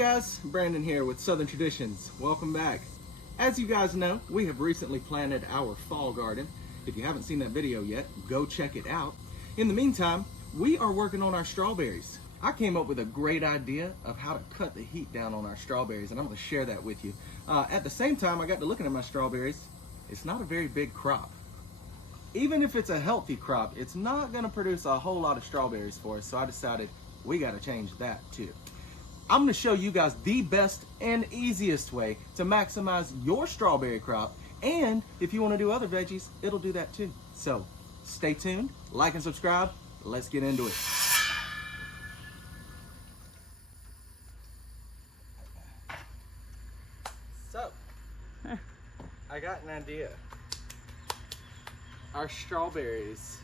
guys, Brandon here with Southern Traditions. Welcome back. As you guys know, we have recently planted our fall garden. If you haven't seen that video yet, go check it out. In the meantime, we are working on our strawberries. I came up with a great idea of how to cut the heat down on our strawberries, and I'm going to share that with you. At the same time, I got to looking at my strawberries. It's not a very big crop. Even if it's a healthy crop, it's not going to produce a whole lot of strawberries for us, so I decided we got to change that too. I'm going to show you guys the best and easiest way to maximize your strawberry crop, and if you want to do other veggies, it'll do that too. So stay tuned, like and subscribe. Let's get into it. So, I got an idea. Our strawberries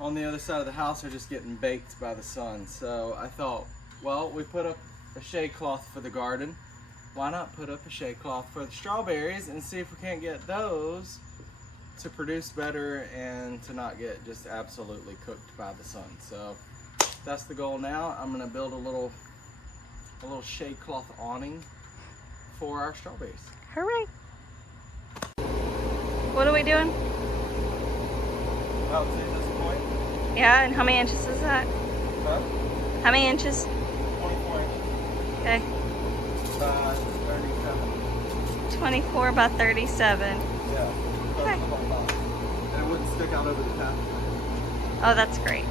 on the other side of the house are just getting baked by the sun. So I thought, well, we put up a shade cloth for the garden. Why not put up a shade cloth for the strawberries and see if we can't get those to produce better and to not get just absolutely cooked by the sun. So that's the goal now. I'm gonna build a little shade cloth awning for our strawberries. Hooray! What are we doing? About to this point. Yeah, and how many inches is that? Huh? How many inches? 24 inches. Okay. By 37. 24 by 37. Yeah. Okay. And it wouldn't stick out over the top. Oh, that's great.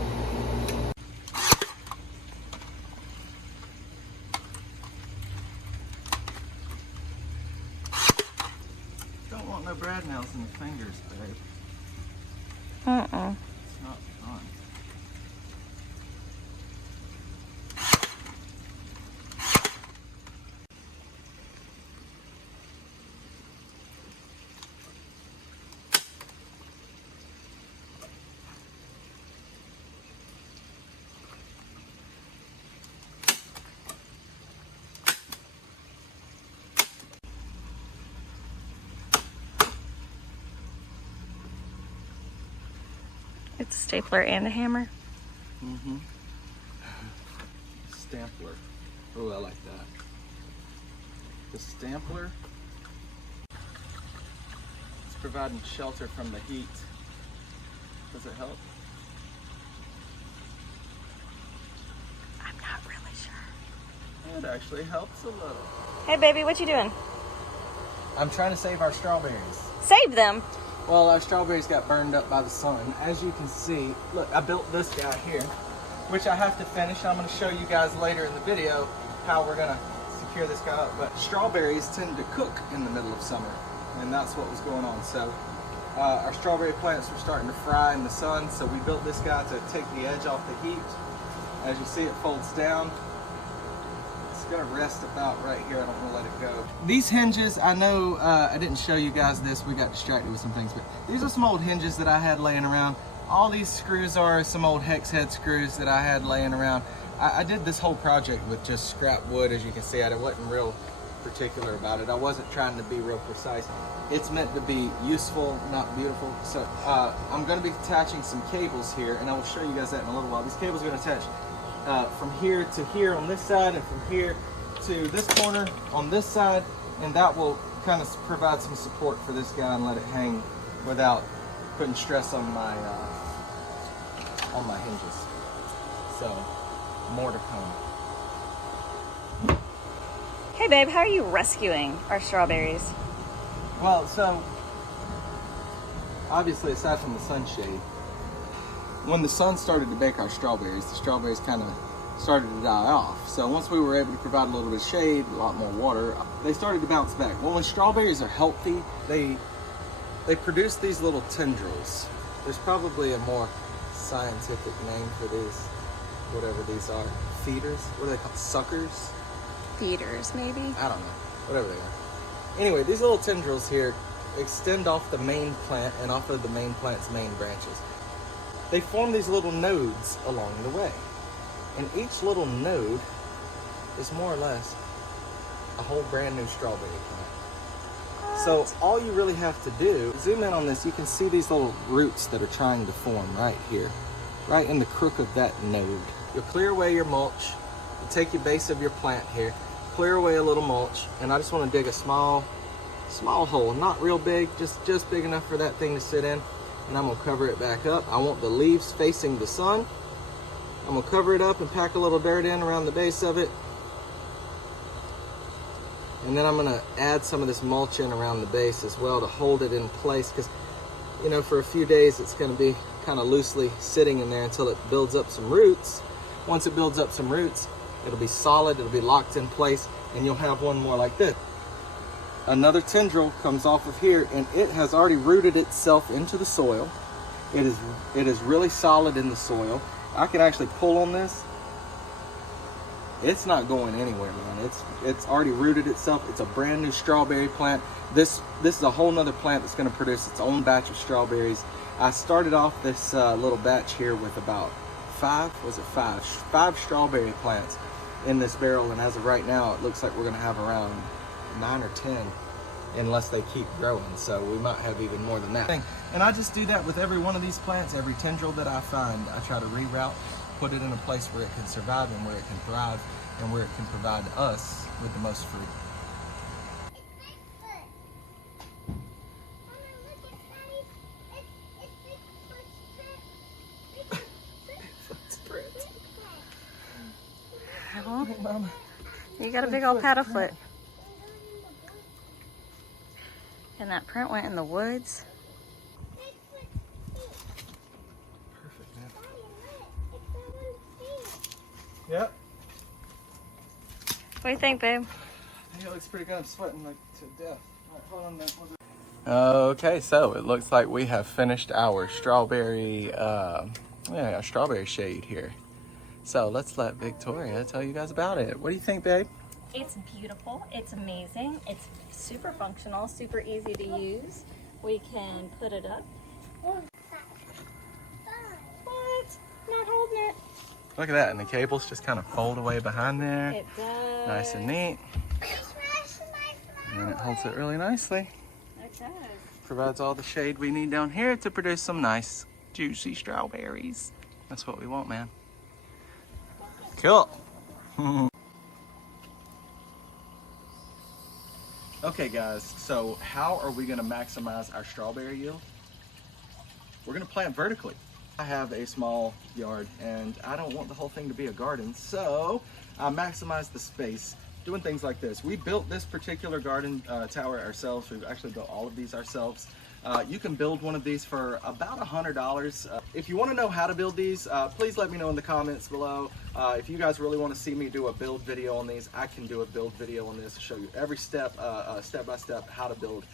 Don't want no brad nails in the fingers, babe. Uh-uh. It's not fun. It's a stapler and a hammer. Mm-hmm. Stampler. Oh, I like that. The stampler is providing shelter from the heat. Does it help? I'm not really sure. It actually helps a little. Hey, baby, what you doing? I'm trying to save our strawberries. Save them. Well, our strawberries got burned up by the sun. As you can see, look, I built this guy here, which I have to finish. I'm going to show you guys later in the video how we're going to secure this guy up. But strawberries tend to cook in the middle of summer, and that's what was going on. So our strawberry plants were starting to fry in the sun, so we built this guy to take the edge off the heat. As you see, it folds down. Gonna rest about right here. I don't want to let it go. These hinges, I know I didn't show you guys this, we got distracted with some things, but these are some old hinges that I had laying around. All these screws are some old hex head screws that I had laying around. I did this whole project with just scrap wood. As you can see, I wasn't real particular about it. I wasn't trying to be real precise. It's meant to be useful, not beautiful. So I'm going to be attaching some cables here, and I will show you guys that in a little while. These cables are going to attach from here to here on this side, and from here to this corner on this side, and that will kind of provide some support for this guy and let it hang without putting stress on my hinges. So more to come. Hey, babe, how are you rescuing our strawberries? Well, so obviously, aside from the sunshade, when the sun started to bake our strawberries, the strawberries kind of started to die off. So once we were able to provide a little bit of shade, a lot more water, they started to bounce back. Well, when strawberries are healthy, they produce these little tendrils. There's probably a more scientific name for these, whatever these are. Feeders? What are they called? Suckers? Feeders, maybe? I don't know. Whatever they are. Anyway, these little tendrils here extend off the main plant and off of the main plant's main branches. They form these little nodes along the way. And each little node is more or less a whole brand new strawberry plant. So all you really have to do, zoom in on this, you can see these little roots that are trying to form right here, right in the crook of that node. You'll clear away your mulch, you take your base of your plant here, clear away a little mulch, and I just want to dig a small hole, not real big, just big enough for that thing to sit in. And I'm gonna cover it back up. I want the leaves facing the sun. I'm gonna cover it up and pack a little dirt in around the base of it. And then I'm gonna add some of this mulch in around the base as well to hold it in place, because you know, for a few days it's gonna be kind of loosely sitting in there until it builds up some roots. Once it builds up some roots, it'll be solid, it'll be locked in place, and you'll have one more like this. Another tendril comes off of here, and it has already rooted itself into the soil. It is really solid in the soil. I can actually pull on this. It's not going anywhere, man. It's already rooted itself. It's a brand new strawberry plant. This is a whole nother plant that's going to produce its own batch of strawberries. I started off this little batch here with about five strawberry plants in this barrel, and as of right now, it looks like we're going to have around 9 or 10, unless they keep growing. So we might have even more than that. And I just do that with every one of these plants. Every tendril that I find, I try to reroute, put it in a place where it can survive and where it can thrive and where it can provide us with the most fruit. Well, you got a big old paddle foot. And that print went in the woods. Perfect, man. Yep. What do you think, babe? I think it looks pretty good. I'm sweating like to death. All right, hold on there. Okay, so it looks like we have finished our strawberry, our strawberry shade here. So let's let Victoria tell you guys about it. What do you think, babe? It's beautiful. It's amazing. It's super functional, super easy to use. We can put it up. What? Not holding it. Look at that, and the cables just kind of fold away behind there. It does. Nice and neat. And it holds it really nicely. It does. Provides all the shade we need down here to produce some nice, juicy strawberries. That's what we want, man. Cool. Okay, guys, so how are we going to maximize our strawberry yield? We're going to plant vertically. I have a small yard, and I don't want the whole thing to be a garden, so I maximize the space doing things like this. We built this particular garden tower ourselves. We've actually built all of these ourselves. You can build one of these for about $100. If you want to know how to build these, please let me know in the comments below. If you guys really want to see me do a build video on these, I can do a build video on this to show you every step, step by step, how to build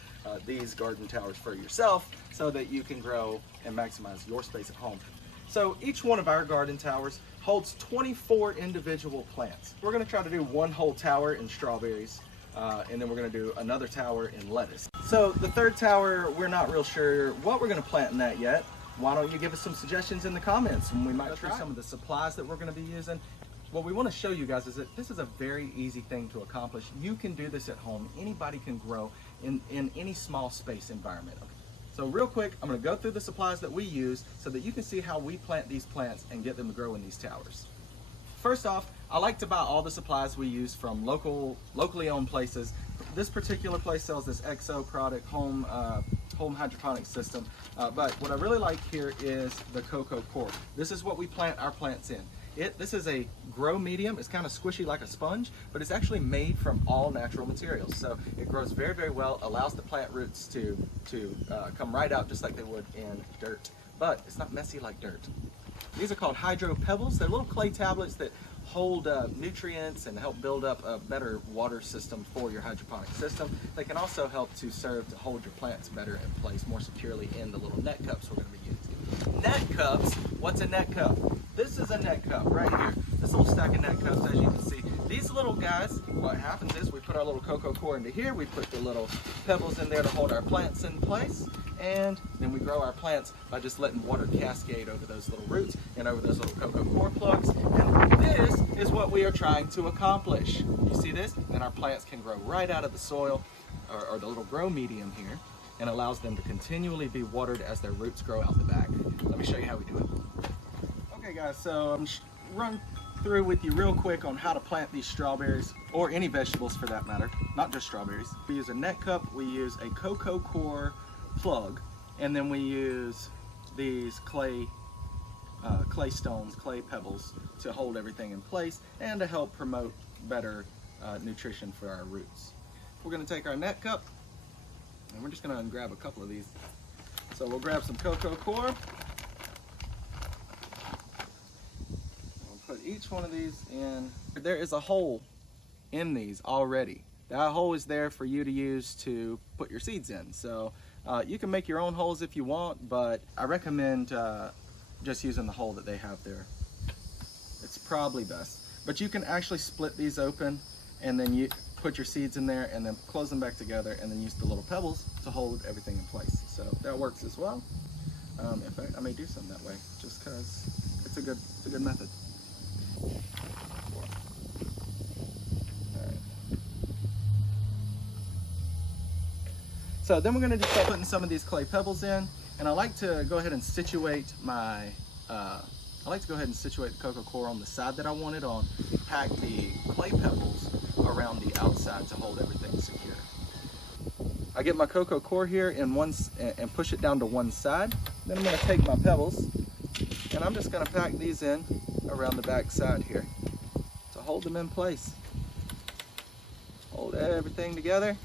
these garden towers for yourself so that you can grow and maximize your space at home. So each one of our garden towers holds 24 individual plants. We're going to try to do one whole tower in strawberries, and then we're going to do another tower in lettuce. So the third tower, we're not real sure what we're going to plant in that yet. Why don't you give us some suggestions in the comments, and we might try some of the supplies that we're going to be using. What we want to show you guys is that this is a very easy thing to accomplish. You can do this at home. Anybody can grow in any small space environment. Okay. So real quick, I'm going to go through the supplies that we use so that you can see how we plant these plants and get them to grow in these towers. First off, I like to buy all the supplies we use from locally owned places. This particular place sells this XO product, home hydroponic system. But what I really like here is the cocoa core. This is what we plant our plants in. This is a grow medium. It's kind of squishy like a sponge, but it's actually made from all natural materials. So it grows very, very well, allows the plant roots to come right out just like they would in dirt. But it's not messy like dirt. These are called hydro pebbles. They're little clay tablets that hold nutrients and help build up a better water system for your hydroponic system. They can also help to serve to hold your plants better in place more securely in the little net cups we're going to be using. Net cups, what's a net cup? This is a net cup right here. This little stack of net cups, as you can see. These little guys, what happens is we put our little cocoa core into here, we put the little pebbles in there to hold our plants in place, and then we grow our plants by just letting water cascade over those little roots and over those little cocoa core plugs. And this is what we are trying to accomplish. You see this? Then our plants can grow right out of the soil, or the little grow medium here, and allows them to continually be watered as their roots grow out the back. Let me show you how we do it. Okay guys, so I'm through with you real quick on how to plant these strawberries, or any vegetables for that matter, not just strawberries. We use a net cup, we use a cocoa core plug, and then we use these clay stones, clay pebbles to hold everything in place and to help promote better nutrition for our roots. We're going to take our net cup and we're just going to grab a couple of these. So we'll grab some cocoa core. We'll put each one of these in. There is a hole in these already. That hole is there for you to use to put your seeds in. So you can make your own holes if you want, but I recommend just using the hole that they have there. It's probably best. But you can actually split these open and then you put your seeds in there and then close them back together and then use the little pebbles to hold everything in place. So that works as well. In fact, I may do some that way just because it's a good method. So then we're going to just start putting some of these clay pebbles in, and I like to go ahead and situate my, the cocoa core on the side that I want it on, pack the clay pebbles around the outside to hold everything secure. I get my cocoa core here and push it down to one side. Then I'm going to take my pebbles and I'm just going to pack these in around the back side here to hold them in place. Hold everything together.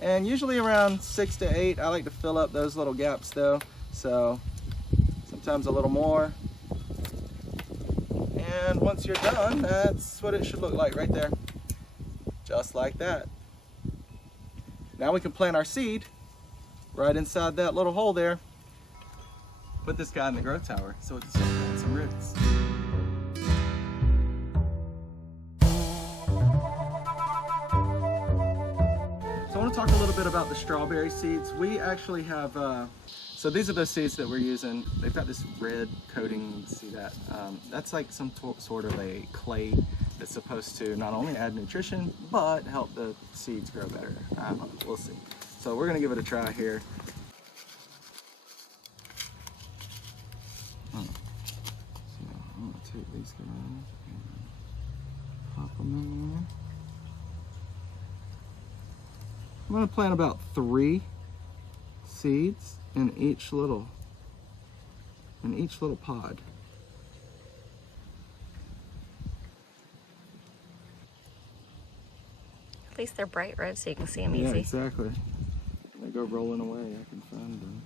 And usually around 6 to 8, I like to fill up those little gaps though. So sometimes a little more. And once you're done, that's what it should look like right there. Just like that. Now we can plant our seed right inside that little hole there. Put this guy in the grow tower so it can start growing some roots. I want to talk a little bit about the strawberry seeds. We actually have, so these are the seeds that we're using. They've got this red coating, you can see that. That's like some sort of a clay that's supposed to not only add nutrition, but help the seeds grow better. We'll see. So we're gonna give it a try here. So I'm gonna take these guys and pop them in there. I'm going to plant about 3 seeds in each little pod. At least they're bright red so you can see them easy. Yeah, exactly. They go rolling away. I can find them.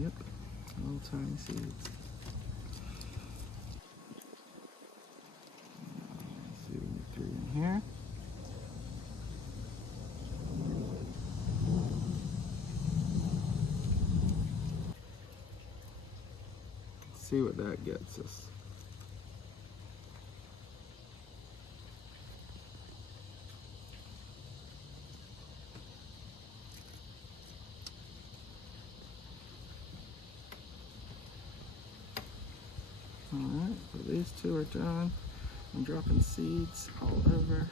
Yep, little tiny seeds. Let's see, we get 3 in here. See what that gets us. All right, so these 2 are done. I'm dropping seeds all over.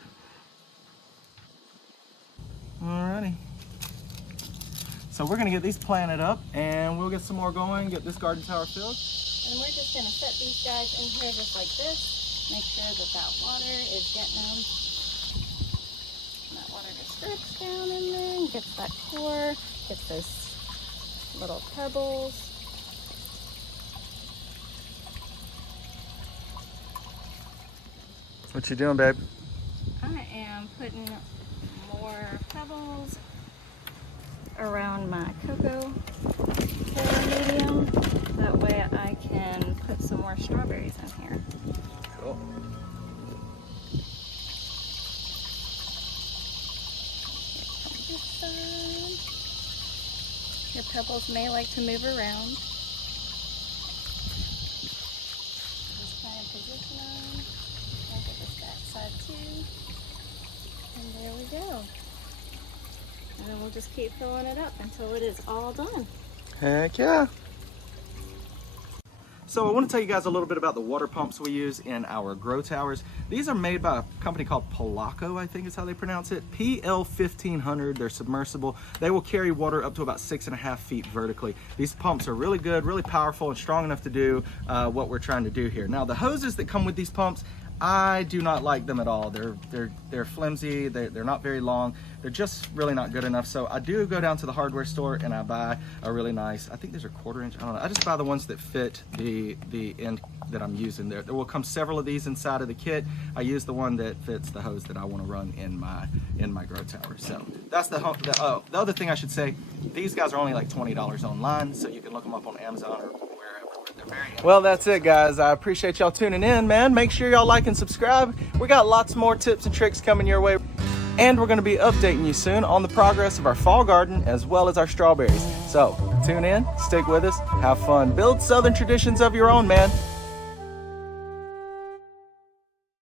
Alrighty. So we're gonna get these planted up and we'll get some more going, get this garden tower filled. And we're just going to set these guys in here just like this. Make sure that water is getting them. And that water just drips down in there and gets that core, gets those little pebbles. What you doing, babe? I am putting more pebbles around my cocoa core medium. That way I can put some more strawberries in here. Cool. This side. Your pebbles may like to move around. Just kind of position them. I'll get this back side too. And there we go. And then we'll just keep filling it up until it is all done. Heck yeah. So I want to tell you guys a little bit about the water pumps we use in our grow towers. These are made by a company called Polaco, I think is how they pronounce it. PL1500, they're submersible. They will carry water up to about 6.5 feet vertically. These pumps are really good, really powerful, and strong enough to do what we're trying to do here. Now the hoses that come with these pumps, I do not like them at all. They're flimsy, they're not very long. They're just really not good enough. So I do go down to the hardware store and I buy a really nice, I think these are 1/4 inch, I don't know. I just buy the ones that fit the end that I'm using there. There will come several of these inside of the kit. I use the one that fits the hose that I want to run in my grow tower. So that's the other thing I should say, these guys are only like $20 online, so you can look them up on Amazon or well, that's it, guys. I appreciate y'all tuning in, man. Make sure y'all like and subscribe. We got lots more tips and tricks coming your way. And we're going to be updating you soon on the progress of our fall garden as well as our strawberries. So tune in, stick with us, have fun. Build Southern traditions of your own, man.